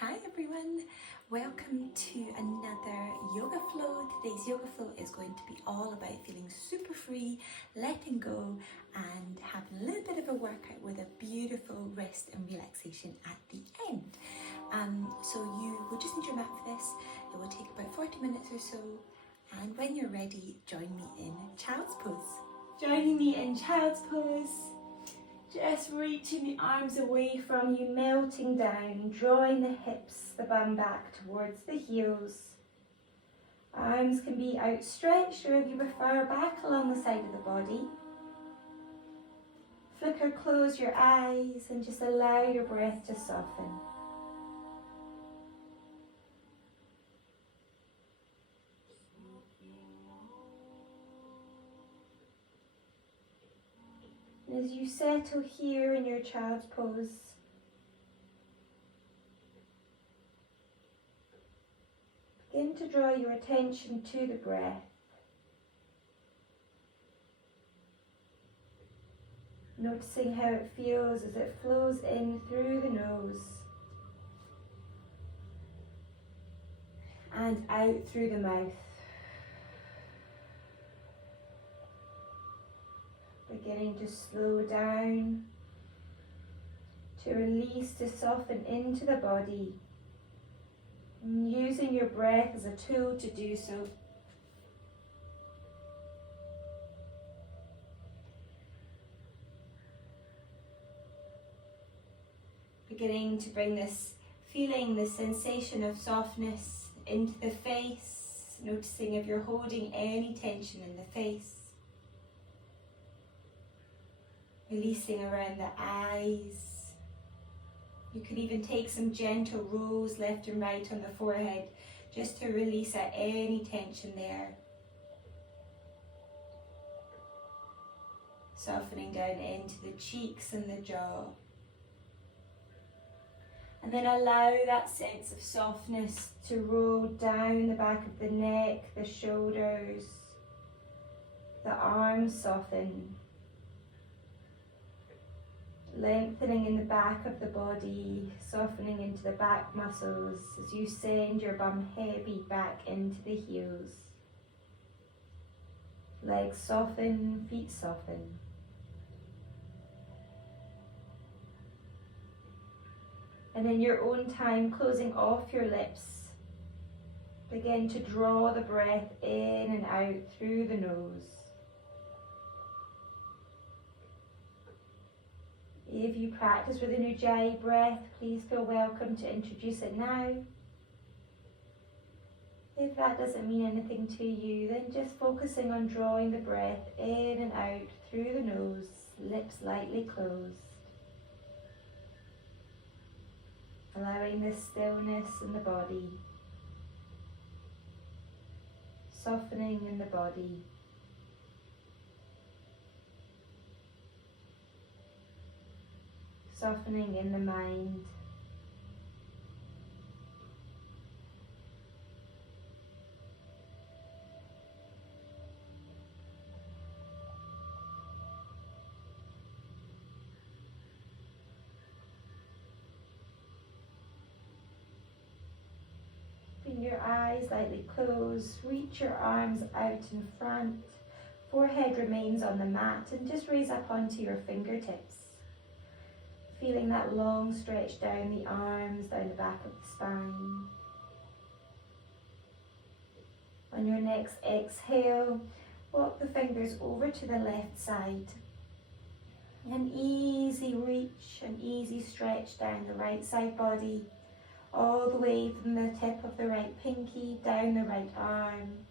Hi everyone, welcome to another yoga flow. Today's yoga flow is going to be all about feeling super free, letting go and having a little bit of a workout with a beautiful rest and relaxation at the end. So you will just need your mat for this. It will take about 40 minutes or so, and when you're ready, join me in Child's Pose. Joining me in Child's Pose. Just reaching the arms away from you, melting down, drawing the hips, the bum back towards the heels. Arms can be outstretched, or if you prefer, back along the side of the body. Flick or close your eyes and just allow your breath to soften. And as you settle here in your child's pose, begin to draw your attention to the breath. Noticing how it feels as it flows in through the nose and out through the mouth. Beginning to slow down, to release, to soften into the body. And using your breath as a tool to do so. Beginning to bring this feeling, this sensation of softness into the face, noticing if you're holding any tension in the face. Releasing around the eyes. You could even take some gentle rolls left and right on the forehead just to release out any tension there. Softening down into the cheeks and the jaw. And then allow that sense of softness to roll down the back of the neck, the shoulders, the arms soften. Lengthening in the back of the body, softening into the back muscles as you send your bum heavy back into the heels. Legs soften, feet soften. And in your own time, closing off your lips, begin to draw the breath in and out through the nose. If you practice with an Ujjayi breath, please feel welcome to introduce it now. If that doesn't mean anything to you, then just focusing on drawing the breath in and out through the nose, lips lightly closed. Allowing this stillness in the body, softening in the body. Softening in the mind. Keeping your eyes lightly closed, reach your arms out in front. Forehead remains on the mat and just raise up onto your fingertips. Feeling that long stretch down the arms, down the back of the spine. On your next exhale, walk the fingers over to the left side. An easy reach, an easy stretch down the right side body, all the way from the tip of the right pinky, down the right arm,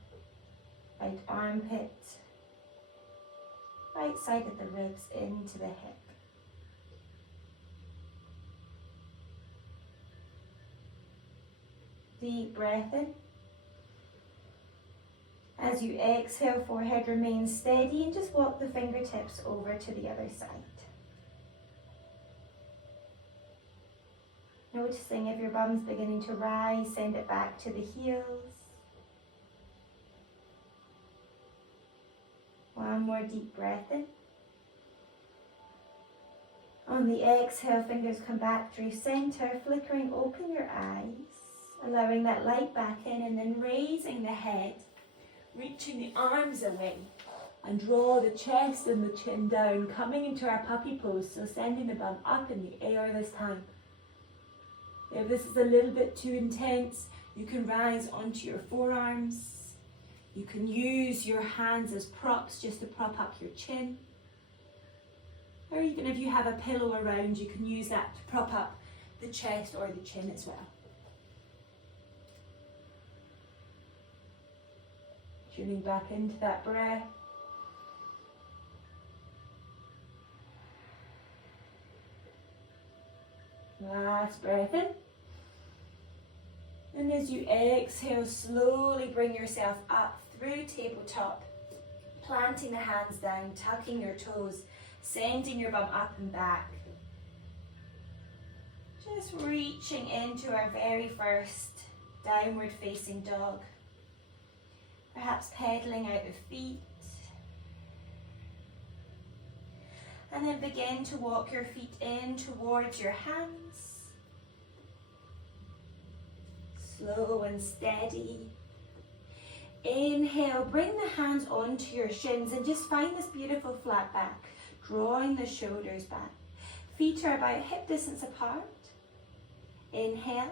right armpit, right side of the ribs into the hip. Deep breath in. As you exhale, forehead remains steady and just walk the fingertips over to the other side. Noticing if your bum's beginning to rise, send it back to the heels. One more deep breath in. On the exhale, fingers come back through center, flickering open your eyes, allowing that light back in, and then raising the head, reaching the arms away, and draw the chest and the chin down, coming into our puppy pose, so sending the bum up in the air this time. If this is a little bit too intense, you can rise onto your forearms. You can use your hands as props just to prop up your chin. Or even if you have a pillow around, you can use that to prop up the chest or the chin as well. Tuning back into that breath. Last breath in. And as you exhale, slowly bring yourself up through tabletop, planting the hands down, tucking your toes, sending your bum up and back. Just reaching into our very first downward facing dog. Perhaps pedaling out the feet. And then begin to walk your feet in towards your hands. Slow and steady. Inhale, bring the hands onto your shins and just find this beautiful flat back, drawing the shoulders back. Feet are about hip distance apart. Inhale.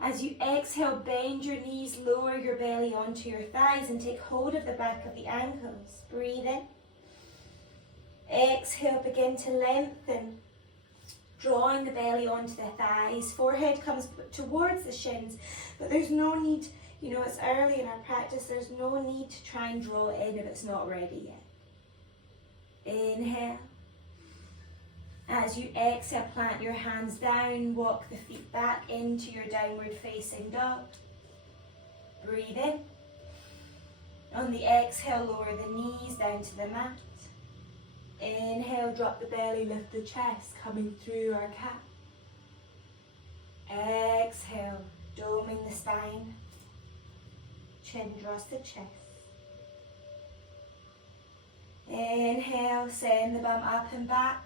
As you exhale, bend your knees, lower your belly onto your thighs and take hold of the back of the ankles. Breathe in. Exhale, begin to lengthen, drawing the belly onto the thighs. Forehead comes towards the shins, but there's no need, it's early in our practice, there's no need to try and draw it in if it's not ready yet. Inhale. As you exhale, plant your hands down, walk the feet back into your downward facing dog. Breathe in. On the exhale, lower the knees down to the mat. Inhale, drop the belly, lift the chest, coming through our cat. Exhale, doming the spine. Chin draws the chest. Inhale, send the bum up and back.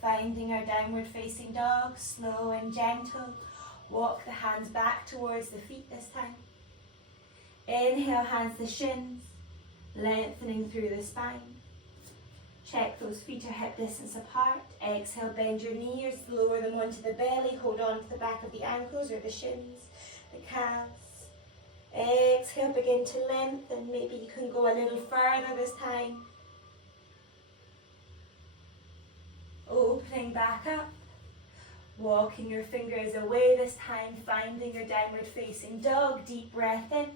Finding our downward facing dog, slow and gentle. Walk the hands back towards the feet this time. Inhale, hands to shins, lengthening through the spine. Check those feet are hip distance apart. Exhale, bend your knees, lower them onto the belly, hold on to the back of the ankles or the shins, the calves. Exhale, begin to lengthen. Maybe you can go a little further this time. Opening back up. Walking your fingers away this time, finding your downward facing dog. Deep breath in.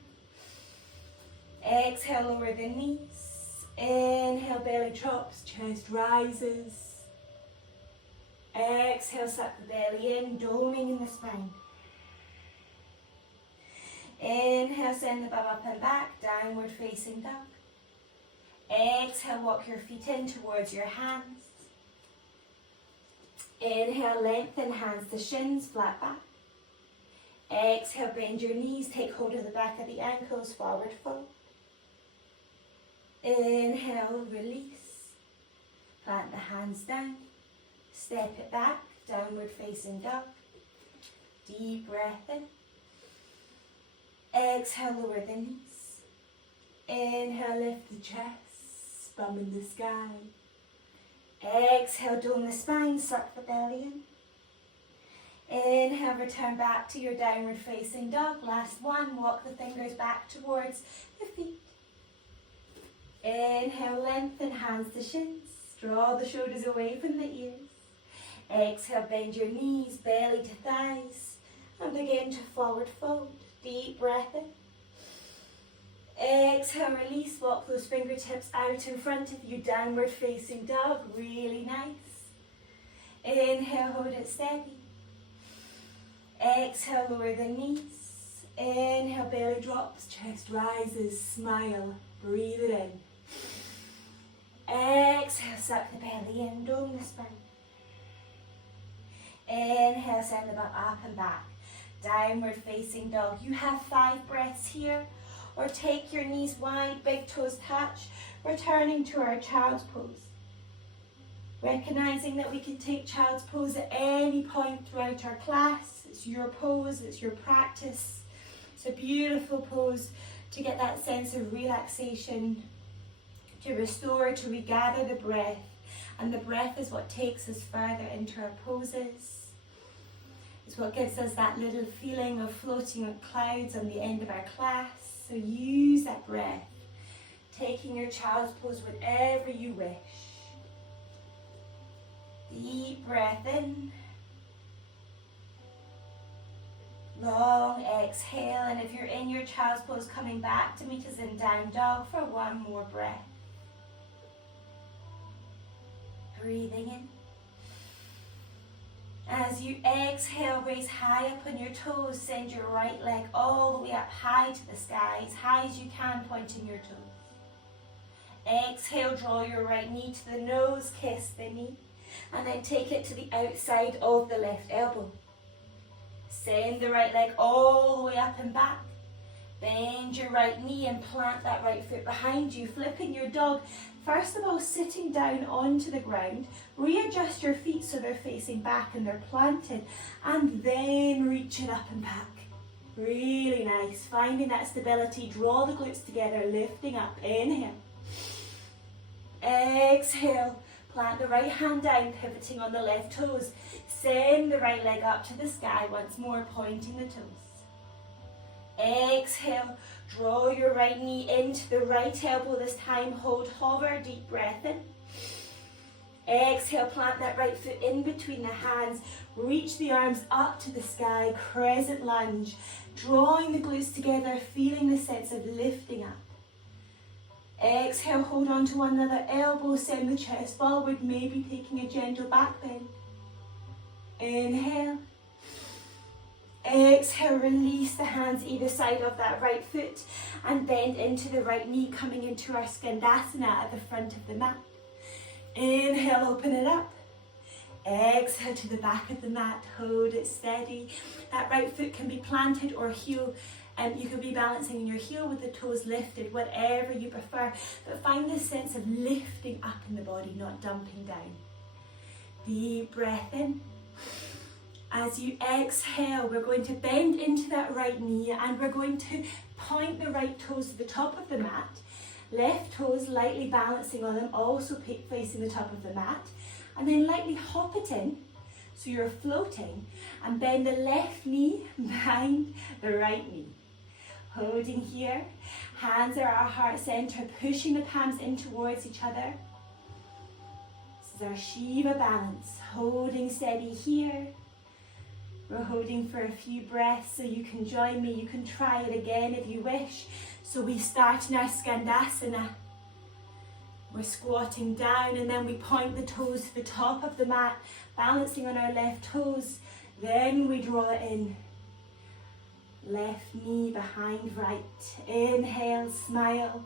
Exhale, lower the knees. Inhale, belly drops, chest rises. Exhale, suck the belly in, doming in the spine. Inhale, send the bum up and back, downward facing dog. Exhale, walk your feet in towards your hands. Inhale, lengthen, hands to shins, flat back. Exhale, bend your knees, take hold of the back of the ankles, forward fold. Inhale, release. Plant the hands down. Step it back, downward facing dog. Deep breath in. Exhale, lower the knees. Inhale, lift the chest, bum in the sky. Exhale, dome the spine, suck the belly in. Inhale, return back to your downward facing dog. Last one, walk the fingers back towards the feet. Inhale, lengthen, hands to shins. Draw the shoulders away from the ears. Exhale, bend your knees, belly to thighs. And begin to forward fold. Deep breath in. Exhale, release, walk those fingertips out in front of you, downward facing dog, really nice. Inhale, hold it steady. Exhale, lower the knees. Inhale, belly drops, chest rises, smile, breathe it in. Exhale, suck the belly in, dome the spine. Inhale, send the butt up and back. Downward facing dog. You have 5 breaths here. Or take your knees wide, big toes touch, returning to our child's pose. Recognizing that we can take child's pose at any point throughout our class. It's your pose, it's your practice. It's a beautiful pose to get that sense of relaxation, to restore, to regather the breath. And the breath is what takes us further into our poses. It's what gives us that little feeling of floating on clouds on the end of our class. So use that breath, taking your child's pose whenever you wish. Deep breath in. Long exhale, and if you're in your child's pose, coming back to meet us in down dog for one more breath. Breathing in. As you exhale, raise high up on your toes, send your right leg all the way up high to the sky, as high as you can, pointing your toes. Exhale, draw your right knee to the nose, kiss the knee, and then take it to the outside of the left elbow. Send the right leg all the way up and back. Bend your right knee and plant that right foot behind you, flipping your dog. First of all, sitting down onto the ground, readjust your feet so they're facing back and they're planted, and then reach it up and back. Really nice. Finding that stability, draw the glutes together, lifting up. Inhale. Exhale. Plant the right hand down, pivoting on the left toes. Send the right leg up to the sky once more, pointing the toes. Exhale, draw your right knee into the right elbow this time. Hold, hover, deep breath in. Exhale, plant that right foot in between the hands. Reach the arms up to the sky, crescent lunge. Drawing the glutes together, feeling the sense of lifting up. Exhale, hold on to one another elbow, send the chest forward, maybe taking a gentle back bend. Inhale. Exhale, release the hands either side of that right foot and bend into the right knee, coming into our Skandasana at the front of the mat. Inhale, open it up. Exhale to the back of the mat, hold it steady. That right foot can be planted or heel. You could be balancing in your heel with the toes lifted, whatever you prefer. But find this sense of lifting up in the body, not dumping down. Deep breath in. As you exhale, we're going to bend into that right knee and we're going to point the right toes to the top of the mat. Left toes lightly balancing on them, also facing the top of the mat. And then lightly hop it in, so you're floating, and bend the left knee behind the right knee. Holding here, hands are our heart center, pushing the palms in towards each other. This is our Shiva balance, holding steady here. We're holding for a few breaths, so you can join me. You can try it again if you wish. So we start in our Skandasana. We're squatting down and then we point the toes to the top of the mat, balancing on our left toes. Then we draw it in. Left knee behind right. Inhale, smile.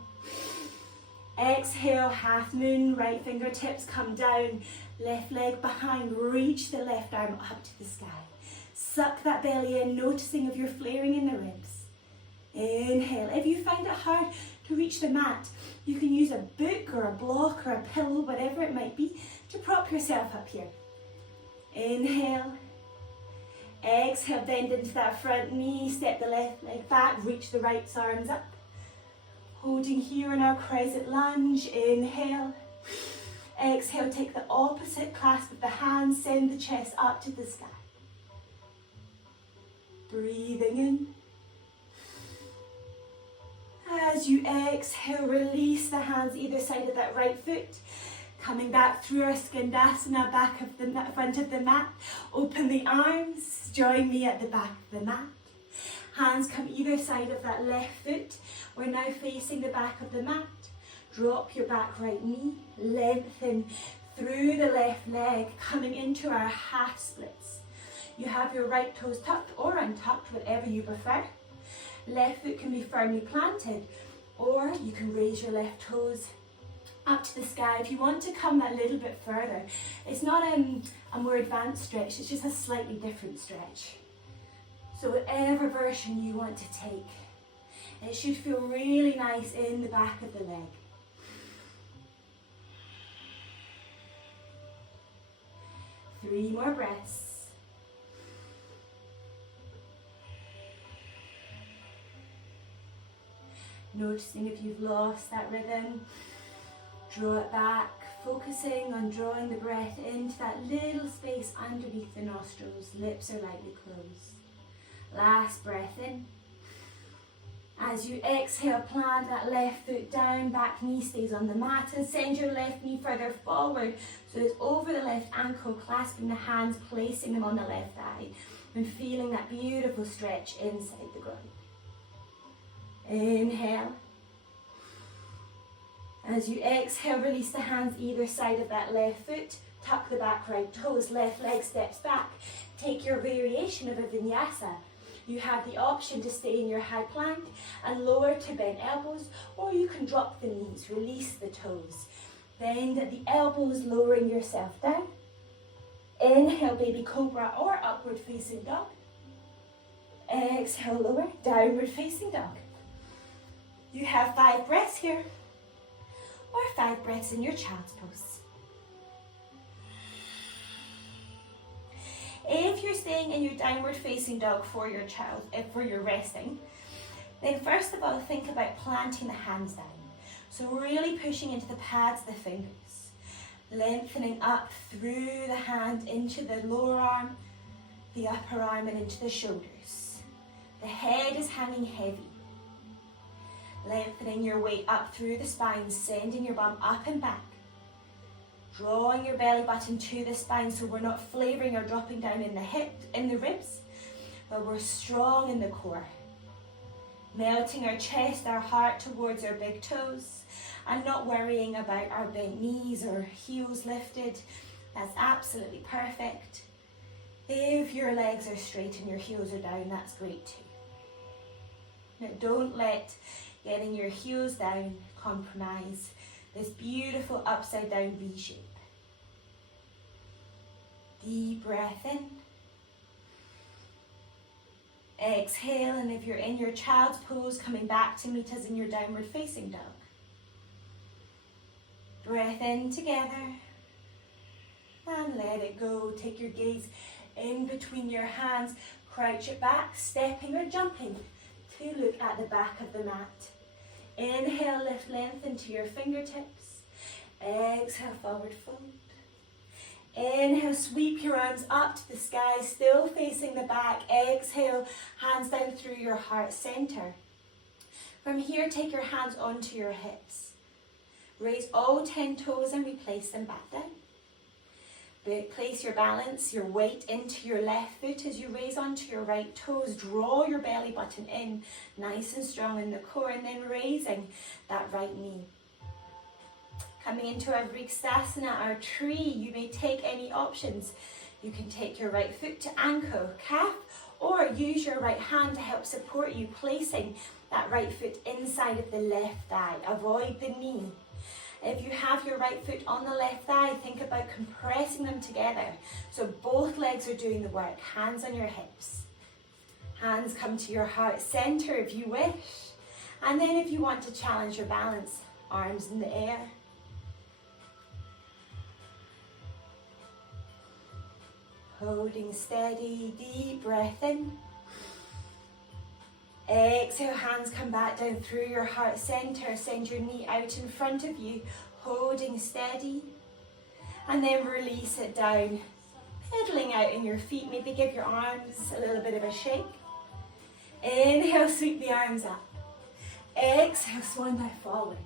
Exhale, half moon, right fingertips come down. Left leg behind, reach the left arm up to the sky. Suck that belly in, noticing if you're flaring in the ribs. Inhale. If you find it hard to reach the mat, you can use a book or a block or a pillow, whatever it might be, to prop yourself up here. Inhale. Exhale, bend into that front knee, step the left leg back, reach the right arms up. Holding here in our crescent lunge. Inhale. Exhale, take the opposite clasp of the hands, send the chest up to the sky. Breathing in. As you exhale, release the hands either side of that right foot. Coming back through our Skandasana, back of the front of the mat. Open the arms, join me at the back of the mat. Hands come either side of that left foot. We're now facing the back of the mat. Drop your back right knee, lengthen through the left leg, coming into our half splits. You have your right toes tucked or untucked, whatever you prefer. Left foot can be firmly planted, or you can raise your left toes up to the sky. If you want to come that little bit further, it's not a more advanced stretch, it's just a slightly different stretch. So whatever version you want to take, it should feel really nice in the back of the leg. 3 more breaths. Noticing if you've lost that rhythm, draw it back, focusing on drawing the breath into that little space underneath the nostrils. Lips are lightly closed. Last breath in. As you exhale, plant that left foot down, back knee stays on the mat, and send your left knee further forward so it's over the left ankle, clasping the hands, placing them on the left thigh, and feeling that beautiful stretch inside the groin. Inhale. As you exhale, release the hands either side of that left foot, tuck the back right toes, left leg steps back. Take your variation of a vinyasa. You have the option to stay in your high plank and lower to bent elbows, or you can drop the knees, release the toes. Bend at the elbows, lowering yourself down. Inhale, baby cobra or upward facing dog. Exhale, lower, downward facing dog. You have 5 breaths here, or 5 breaths in your child's pose. If you're staying in your downward facing dog for your child, for your resting, then first of all think about planting the hands down. So really pushing into the pads of the fingers, lengthening up through the hand into the lower arm, the upper arm and into the shoulders. The head is hanging heavy. Lengthening your weight up through the spine, sending your bum up and back. Drawing your belly button to the spine so we're not flavouring or dropping down in the ribs, but we're strong in the core. Melting our chest, our heart towards our big toes, and not worrying about our bent knees or heels lifted. That's absolutely perfect. If your legs are straight and your heels are down, that's great too. Now don't let getting your heels down compromise this beautiful upside down V shape. Deep breath in. Exhale, and if you're in your child's pose, coming back to meet us in your downward facing dog. Breath in together. And let it go. Take your gaze in between your hands. Crouch it back, stepping or jumping to look at the back of the mat. Inhale, lift, lengthen to your fingertips. Exhale, forward fold. Inhale, sweep your arms up to the sky, still facing the back. Exhale, hands down through your heart center. From here, take your hands onto your hips. Raise all 10 toes and replace them back down. Place your balance, your weight into your left foot as you raise onto your right toes. Draw your belly button in, nice and strong in the core, and then raising that right knee. Coming into our Vriksasana, our tree, you may take any options. You can take your right foot to ankle, calf, or use your right hand to help support you, placing that right foot inside of the left thigh. Avoid the knee. If you have your right foot on the left thigh, think about compressing them together. So both legs are doing the work. Hands on your hips. Hands come to your heart center if you wish. And then if you want to challenge your balance, arms in the air. Holding steady, deep breath in. Exhale, hands come back down through your heart center. Send your knee out in front of you, holding steady. And then release it down, pedaling out in your feet. Maybe give your arms a little bit of a shake. Inhale, sweep the arms up. Exhale, swan dive forward.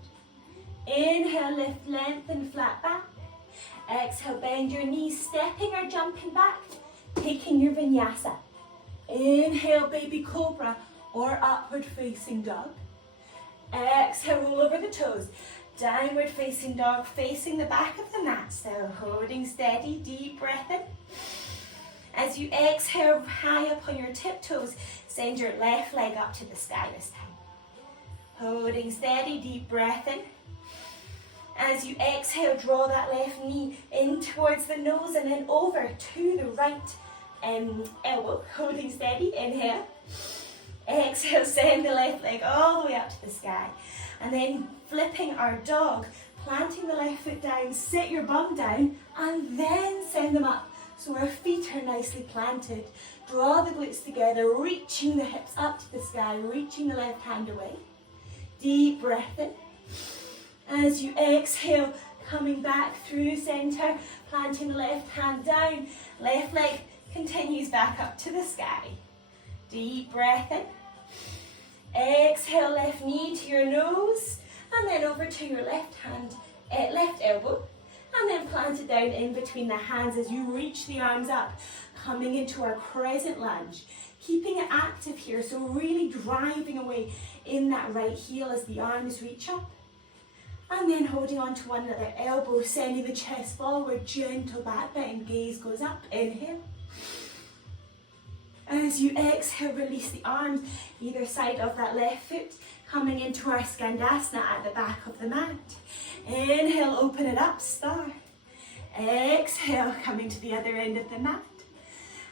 Inhale, lift, lengthen, flat back. Exhale, bend your knees, stepping or jumping back, taking your vinyasa. Inhale, baby cobra or upward facing dog. Exhale, roll over the toes. Downward facing dog, facing the back of the mat. So holding steady, deep breath in. As you exhale, high up on your tiptoes, send your left leg up to the sky this time. Holding steady, deep breath in. As you exhale, draw that left knee in towards the nose and then over to the right elbow. Holding steady, inhale. Exhale, send the left leg all the way up to the sky. And then flipping our dog, planting the left foot down, sit your bum down, and then send them up So our feet are nicely planted. Draw the glutes together, reaching the hips up to the sky, reaching the left hand away. Deep breath in. As you exhale, coming back through center, planting the left hand down. Left leg continues back up to the sky. Deep breath in. Exhale, left knee to your nose, and then over to your left hand, left elbow, and then plant it down in between the hands as you reach the arms up, coming into our crescent lunge. Keeping it active here, so really driving away in that right heel as the arms reach up. And then holding on to one another, elbow, sending the chest forward, gentle back bend, gaze goes up, inhale. As you exhale, release the arms either side of that left foot, coming into our Skandasana at the back of the mat. Inhale, open it up, star. Exhale, coming to the other end of the mat.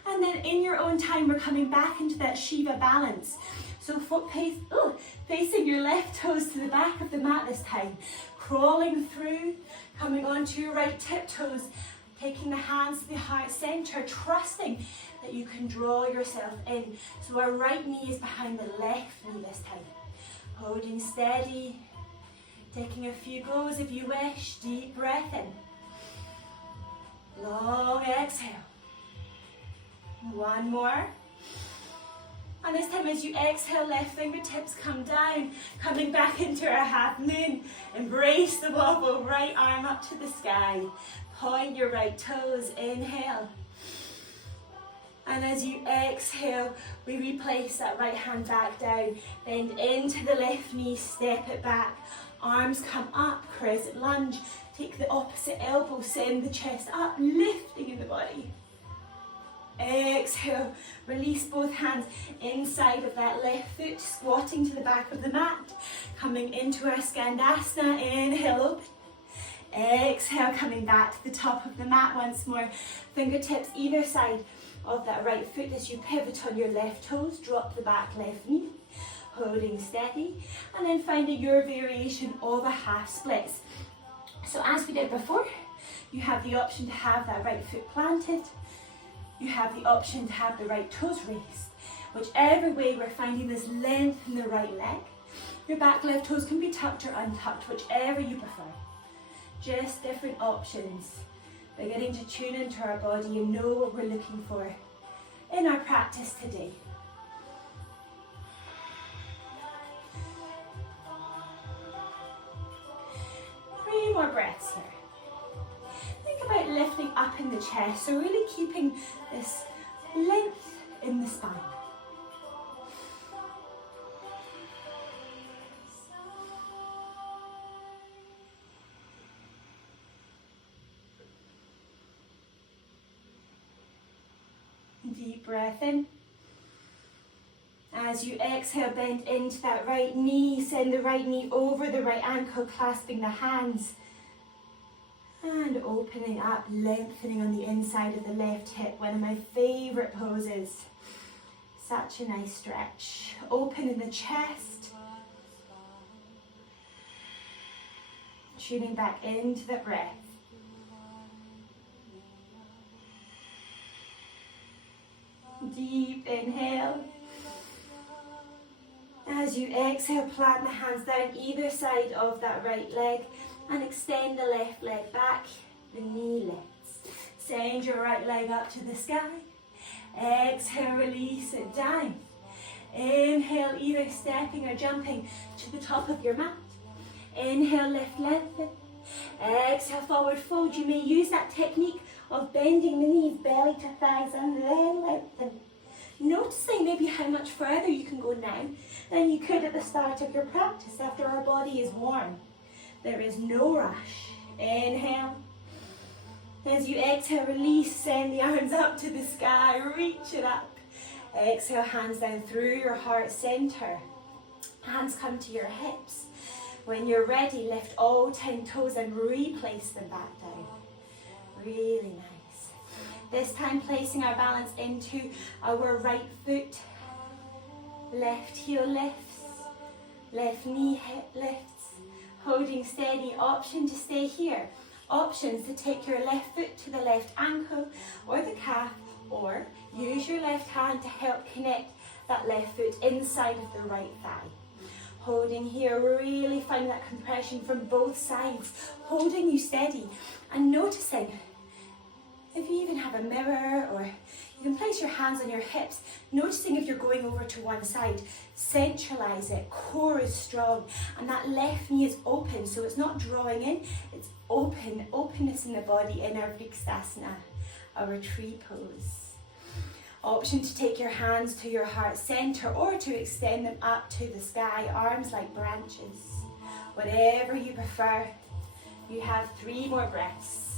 And then in your own time, we're coming back into that Shiva balance. So facing your left toes to the back of the mat this time. Crawling through, coming onto your right tiptoes, taking the hands to the heart center, trusting that you can draw yourself in. So our right knee is behind the left knee this time. Holding steady, taking a few goes if you wish. Deep breath in. Long exhale. One more. And this time as you exhale, left fingertips come down, coming back into our half moon. Embrace the wobble, right arm up to the sky. Point your right toes, inhale. And as you exhale, we replace that right hand back down, bend into the left knee, step it back. Arms come up, crescent lunge. Take the opposite elbow, send the chest up, lifting in the body. Exhale, release both hands inside of that left foot, squatting to the back of the mat. Coming into our Skandasana, inhale, open. Exhale, coming back to the top of the mat once more. Fingertips either side of that right foot as you pivot on your left toes, drop the back left knee, holding steady, and then finding your variation of a half splits. So as we did before, you have the option to have that right foot planted. You have the option to have the right toes raised. Whichever way, we're finding this length in the right leg. Your back left toes can be tucked or untucked, whichever you prefer. Just different options. Beginning to tune into our body and know what we're looking for in our practice today. Three more breaths here. Think about lifting up in the chest, so really keeping this length in the spine. Deep breath in. As you exhale, bend into that right knee, send the right knee over the right ankle, clasping the hands. And opening up, lengthening on the inside of the left hip, one of my favourite poses. Such a nice stretch. Open in the chest. Tuning back into the breath. Deep inhale. As you exhale, plant the hands down either side of that right leg and extend the left leg back. The knee lifts. Send your right leg up to the sky. Exhale, release it down. Inhale, either stepping or jumping to the top of your mat. Inhale, lift, lengthen. Exhale, forward fold. You may use that technique of bending the knees, belly to thighs, and then lengthen. Noticing maybe how much further you can go now than you could at the start of your practice after our body is warm. There is no rush. Inhale. As you exhale, release, send the arms up to the sky, reach it up. Exhale, hands down through your heart center. Hands come to your hips. When you're ready, lift all 10 toes and replace them back down. Really nice. This time placing our balance into our right foot. Left heel lifts. Left knee hip lifts. Holding steady, option to stay here. options to take your left foot to the left ankle or the calf, or use your left hand to help connect that left foot inside of the right thigh. Holding here, really find that compression from both sides, holding you steady and noticing. If you even have a mirror, or you can place your hands on your hips, noticing if you're going over to one side, centralize it, core is strong, and that left knee is open, so it's not drawing in, it's open, openness in the body in our Vriksasana, our tree pose. Option to take your hands to your heart center or to extend them up to the sky, arms like branches. Whatever you prefer. You have 3 more breaths.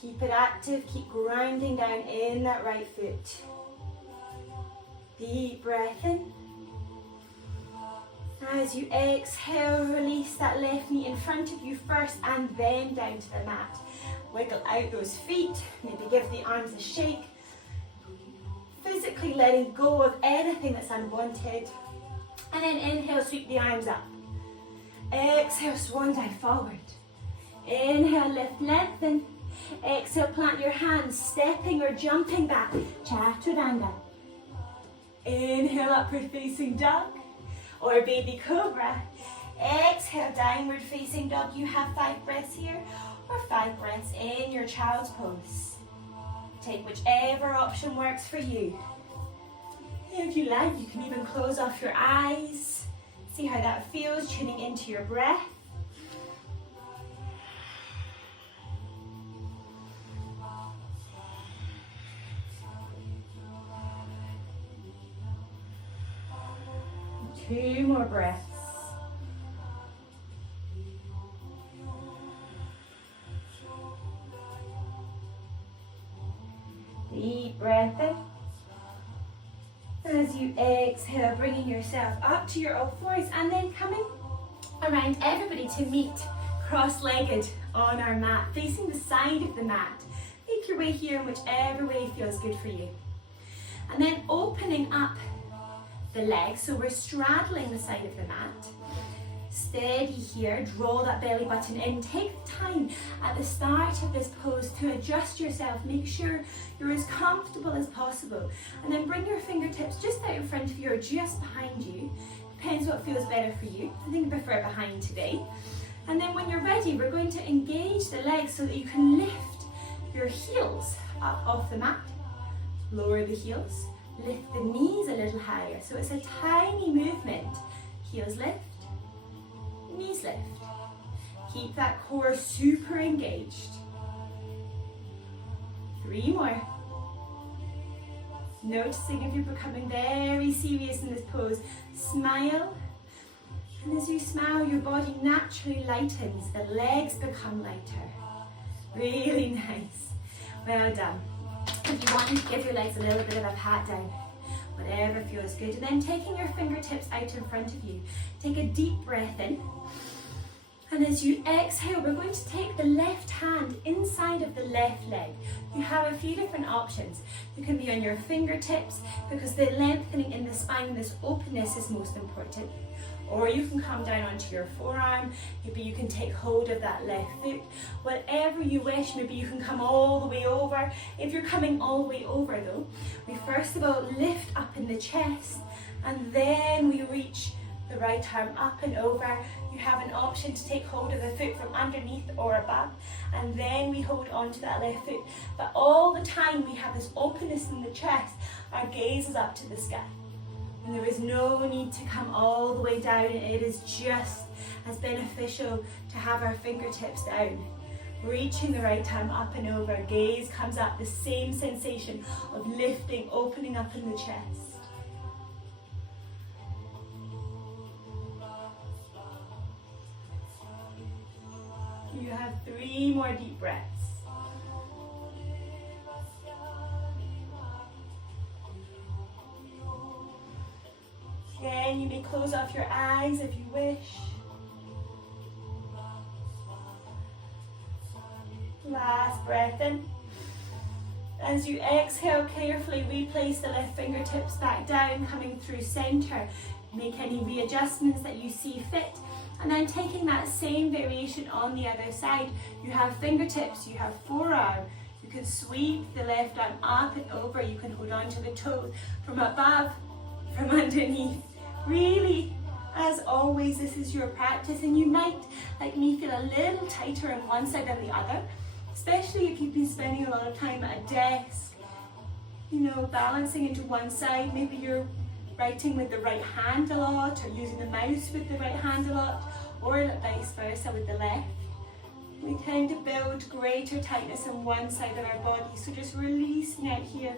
Keep it active, keep grounding down in that right foot. Deep breath in. As you exhale, release that left knee in front of you first and then down to the mat. Wiggle out those feet, maybe give the arms a shake. Physically letting go of anything that's unwanted. And then inhale, sweep the arms up. Exhale, swan dive forward. Inhale, lift, lengthen. Exhale, plant your hands, stepping or jumping back. Chaturanga. Inhale, upward facing dog or baby cobra. Exhale, downward facing dog. You have 5 breaths here or 5 breaths in your child's pose. Take whichever option works for you. If you like, you can even close off your eyes. See how that feels, tuning into your breath. Two more breaths. Deep breath in. As you exhale, bringing yourself up to your all fours and then coming around everybody to meet cross-legged on our mat, facing the side of the mat. Make your way here in whichever way feels good for you. And then opening up the legs, so we're straddling the side of the mat. Steady here, draw that belly button in. Take the time at the start of this pose to adjust yourself. Make sure you're as comfortable as possible. And then bring your fingertips just out in front of you or just behind you. Depends what feels better for you. I think I prefer behind today. And then when you're ready, we're going to engage the legs so that you can lift your heels up off the mat. Lower the heels. Lift the knees a little higher. So it's a tiny movement. Heels lift, knees lift. Keep that core super engaged. 3 more. Noticing if you're becoming very serious in this pose. Smile. And as you smile, your body naturally lightens. The legs become lighter. Really nice. Well done. If you want to give your legs a little bit of a pat down, whatever feels good. And then taking your fingertips out in front of you, take a deep breath in. And as you exhale, we're going to take the left hand inside of the left leg. You have a few different options. You can be on your fingertips because the lengthening in the spine, this openness is most important. Or you can come down onto your forearm, maybe you can take hold of that left foot. Whatever you wish, maybe you can come all the way over. If you're coming all the way over though, we first of all lift up in the chest and then we reach the right arm up and over. You have an option to take hold of the foot from underneath or above and then we hold on to that left foot. But all the time we have this openness in the chest, our gaze is up to the sky. And there is no need to come all the way down. It is just as beneficial to have our fingertips down. Reaching the right arm up and over, gaze comes up, the same sensation of lifting, opening up in the chest. You have 3 more deep breaths. Again, you may close off your eyes if you wish. Last breath in. As you exhale, carefully replace the left fingertips back down, coming through center. Make any readjustments that you see fit. And then taking that same variation on the other side. You have fingertips, you have forearm. You can sweep the left arm up and over. You can hold on to the toes from above, from underneath. Really, as always, this is your practice, and you might, like me, feel a little tighter on one side than the other, especially if you've been spending a lot of time at a desk, you know, balancing into one side. Maybe you're writing with the right hand a lot, or using the mouse with the right hand a lot, or vice versa with the left. We tend to build greater tightness on one side of our body, so just releasing out here.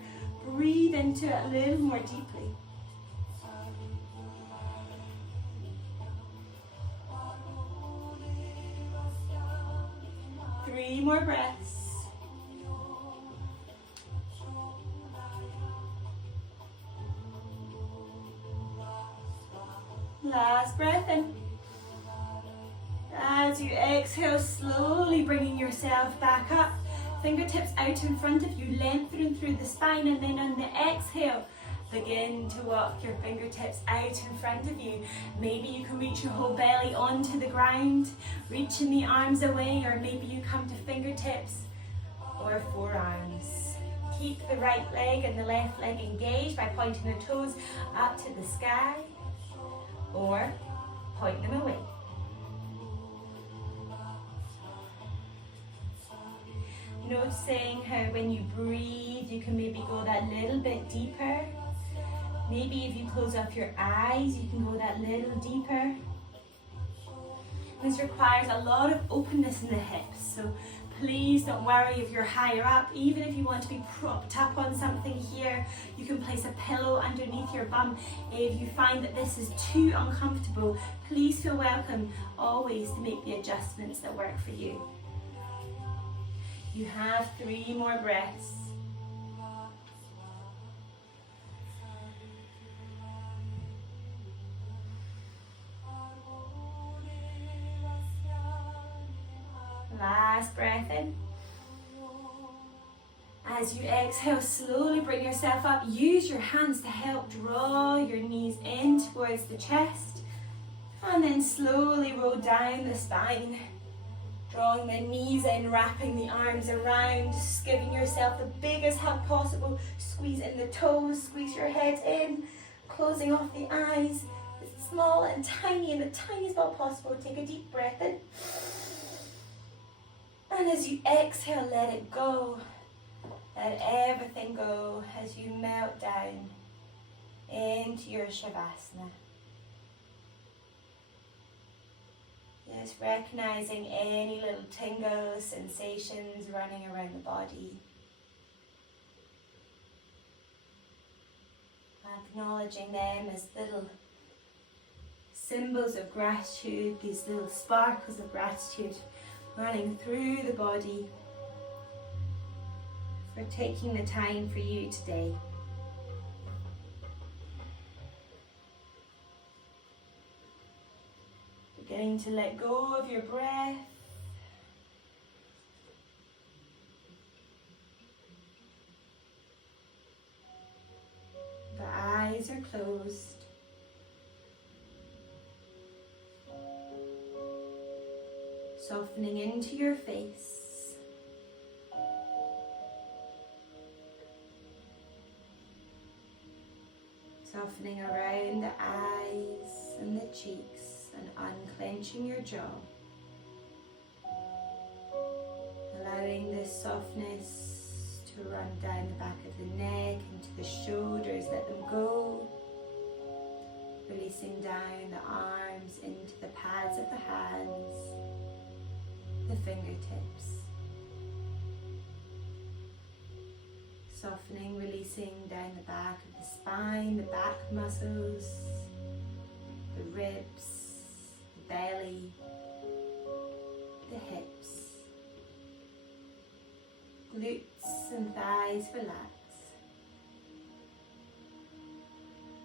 Breathe into it a little more deeply. Three more breaths. Last breath in. As you exhale, slowly bringing yourself back up. Fingertips out in front of you, lengthening through the spine, and then on the exhale, begin to walk your fingertips out in front of you. Maybe you can reach your whole belly onto the ground, reaching the arms away, or maybe you come to fingertips or forearms. Keep the right leg and the left leg engaged by pointing the toes up to the sky, or point them away. Noticing how when you breathe, you can maybe go that little bit deeper. Maybe if you close up your eyes, you can go that little deeper. This requires a lot of openness in the hips, so please don't worry if you're higher up. Even if you want to be propped up on something here, you can place a pillow underneath your bum. If you find that this is too uncomfortable, please feel welcome always to make the adjustments that work for you. You have 3 more breaths. Last breath in. As you exhale, slowly bring yourself up. Use your hands to help draw your knees in towards the chest. And then slowly roll down the spine. Drawing the knees in, wrapping the arms around, just giving yourself the biggest hug possible. Squeeze in the toes, squeeze your head in, closing off the eyes. It's small and tiny in the tiniest way possible. Take a deep breath in. And as you exhale, let it go. Let everything go as you melt down into your Shavasana. Just recognizing any little tingles, sensations running around the body. Acknowledging them as little symbols of gratitude, these little sparkles of gratitude running through the body for taking the time for you today. Beginning to let go of your breath. The eyes are closed. Softening into your face. Softening around the eyes and the cheeks and unclenching your jaw. Allowing this softness to run down the back of the neck, into the shoulders, let them go. Releasing down the arms into the pads of the hands, the fingertips. Softening, releasing down the back of the spine, the back muscles, the ribs, the belly, the hips. Glutes and thighs relax.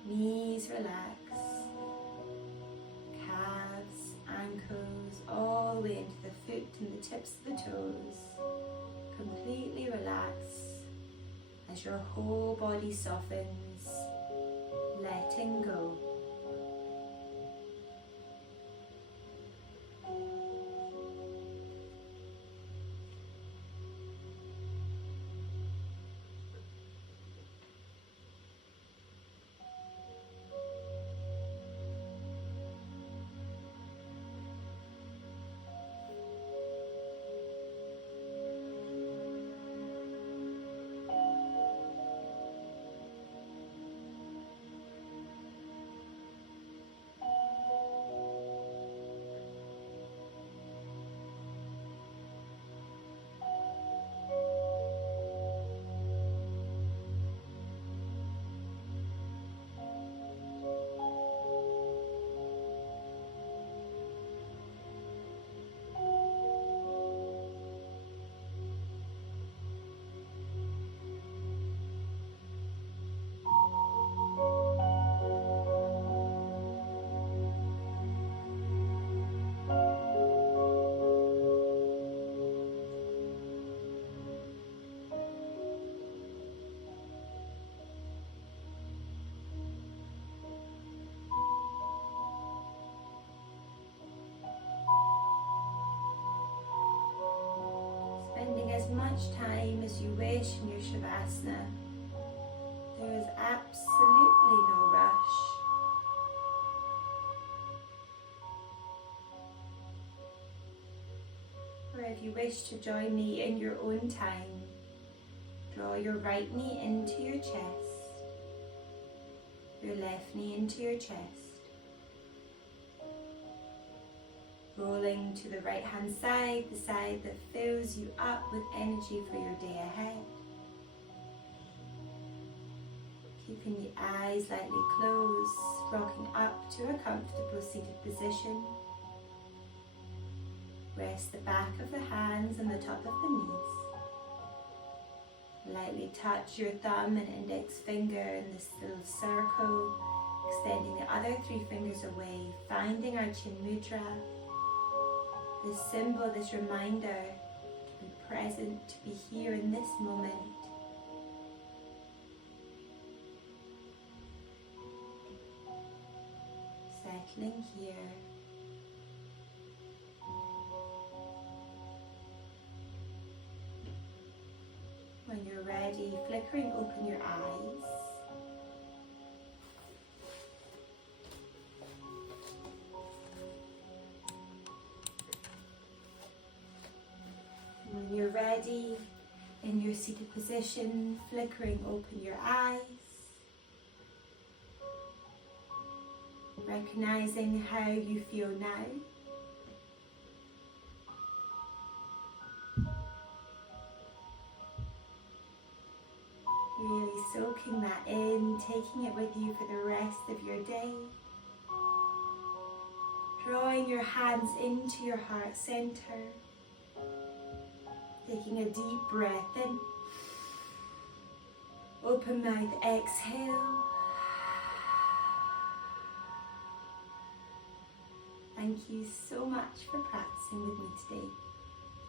Knees relax. Calves, ankles, all the way into the foot and the tips of the toes. Completely relax as your whole body softens, letting go. much time as you wish in your Shavasana. There is absolutely no rush. Or if you wish to join me in your own time, draw your right knee into your chest, your left knee into your chest. Rolling to the right hand side, the side that fills you up with energy for your day ahead. Keeping the eyes lightly closed, rocking up to a comfortable seated position. Rest the back of the hands on the top of the knees. Lightly touch your thumb and index finger in this little circle, extending the other 3 fingers away, finding our chin mudra. This symbol, this reminder to be present, to be here in this moment. Settling here. When you're ready, flickering open your eyes. When you're ready, in your seated position, flickering open your eyes. Recognizing how you feel now. Really soaking that in, taking it with you for the rest of your day. Drawing your hands into your heart center. Taking a deep breath in. Open mouth, exhale. Thank you so much for practicing with me today.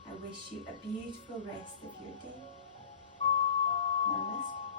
I wish you a beautiful rest of your day. Namaste.